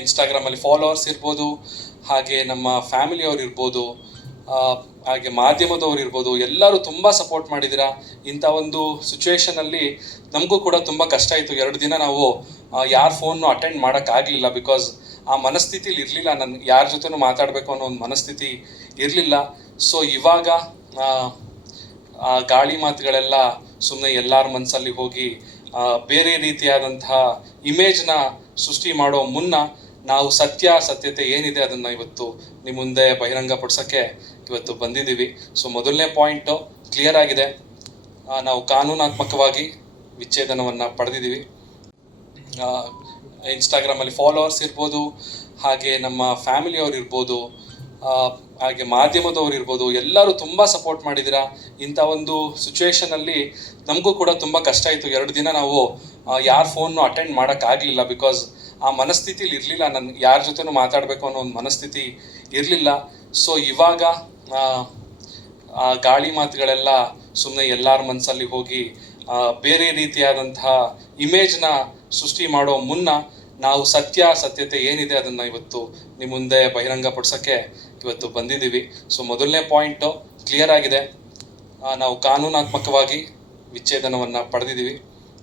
ಇನ್ಸ್ಟಾಗ್ರಾಮಲ್ಲಿ ಫಾಲೋವರ್ಸ್ ಇರ್ಬೋದು, ಹಾಗೆ ನಮ್ಮ ಫ್ಯಾಮಿಲಿಯವ್ರು ಇರ್ಬೋದು ಹಾಗೆ ಮಾಧ್ಯಮದವ್ರು ಇರ್ಬೋದು, ಎಲ್ಲರೂ ತುಂಬ ಸಪೋರ್ಟ್ ಮಾಡಿದ್ದೀರಾ? ಇಂಥ ಒಂದು ಸಿಚುವೇಶನಲ್ಲಿ ನಮಗೂ ಕೂಡ ತುಂಬ ಕಷ್ಟ ಆಯಿತು. ಎರಡು ದಿನ ನಾವು ಯಾರ ಫೋನ್ನು ಅಟೆಂಡ್ ಮಾಡೋಕ್ಕಾಗಲಿಲ್ಲ ಬಿಕಾಸ್ ಆ ಮನಸ್ಥಿತಿಲಿ ಇರಲಿಲ್ಲ. ನಾನು, ಯಾರ ಜೊತೆನೂ ಮಾತಾಡಬೇಕು ಅನ್ನೋ ಒಂದು ಮನಸ್ಥಿತಿ ಇರಲಿಲ್ಲ. ಸೊ ಇವಾಗ, ಆ ಗಾಳಿ ಮಾತುಗಳೆಲ್ಲ ಸುಮ್ಮನೆ ಎಲ್ಲರ ಮನಸ್ಸಲ್ಲಿ ಹೋಗಿ ಬೇರೆ ರೀತಿಯಾದಂತಹ ಇಮೇಜ್ನ ಸೃಷ್ಟಿ ಮಾಡೋ ಮುನ್ನ ನಾವು ಸತ್ಯ, ಸತ್ಯತೆ ಏನಿದೆ ಅದನ್ನು ಇವತ್ತು ನಿಮ್ಮ ಮುಂದೆ ಬಹಿರಂಗಪಡಿಸೋಕ್ಕೆ ಇವತ್ತು ಬಂದಿದ್ದೀವಿ. ಸೊ ಮೊದಲನೇ ಪಾಯಿಂಟು ಕ್ಲಿಯರ್ ಆಗಿದೆ. ನಾವು ಕಾನೂನಾತ್ಮಕವಾಗಿ ವಿಚ್ಛೇದನವನ್ನು ಪಡೆದಿದ್ದೀವಿ. ಇನ್ಸ್ಟಾಗ್ರಾಮಲ್ಲಿ ಫಾಲೋವರ್ಸ್ ಇರ್ಬೋದು, ಹಾಗೆ ನಮ್ಮ ಫ್ಯಾಮಿಲಿಯವ್ರು ಇರ್ಬೋದು ಹಾಗೆ ಮಾಧ್ಯಮದವ್ರು ಇರ್ಬೋದು ಎಲ್ಲರೂ ತುಂಬ ಸಪೋರ್ಟ್ ಮಾಡಿದಿರಾ ಇಂಥ ಒಂದು ಸಿಚುವೇಶನಲ್ಲಿ ನಮಗೂ ಕೂಡ ತುಂಬ ಕಷ್ಟ ಆಯಿತು ಎರಡು ದಿನ ನಾವು ಯಾರ ಫೋನ್ ಅಟೆಂಡ್ ಮಾಡೋಕ್ಕಾಗಲಿಲ್ಲ ಬಿಕಾಸ್ ಆ ಮನಸ್ಥಿತಿಲಿ ಇರಲಿಲ್ಲ. ನನ್ನ ಯಾರ ಜೊತೆನೂ ಮಾತಾಡಬೇಕು ಅನ್ನೋ ಒಂದು ಮನಸ್ಥಿತಿ ಇರಲಿಲ್ಲ. ಸೊ ಇವಾಗ ಆ, ಗಾಳಿ ಮಾತುಗಳೆಲ್ಲ ಸುಮ್ಮನೆ ಎಲ್ಲರ ಮನಸ್ಸಲ್ಲಿ ಹೋಗಿ ಬೇರೆ ರೀತಿಯಾದಂತಹ ಇಮೇಜ್ನ ಸೃಷ್ಟಿ ಮಾಡೋ ಮುನ್ನ ನಾವು ಸತ್ಯ, ಸತ್ಯತೆ ಏನಿದೆ ಅದನ್ನು ಇವತ್ತು ನಿಮ್ಮ ಮುಂದೆ ಬಹಿರಂಗಪಡಿಸೋಕ್ಕೆ ಇವತ್ತು ಬಂದಿದ್ದೀವಿ. ಸೊ ಮೊದಲನೇ ಪಾಯಿಂಟು ಕ್ಲಿಯರ್ ಆಗಿದೆ. ನಾವು ಕಾನೂನಾತ್ಮಕವಾಗಿ ವಿಚ್ಛೇದನವನ್ನು ಪಡೆದಿದ್ದೀವಿ.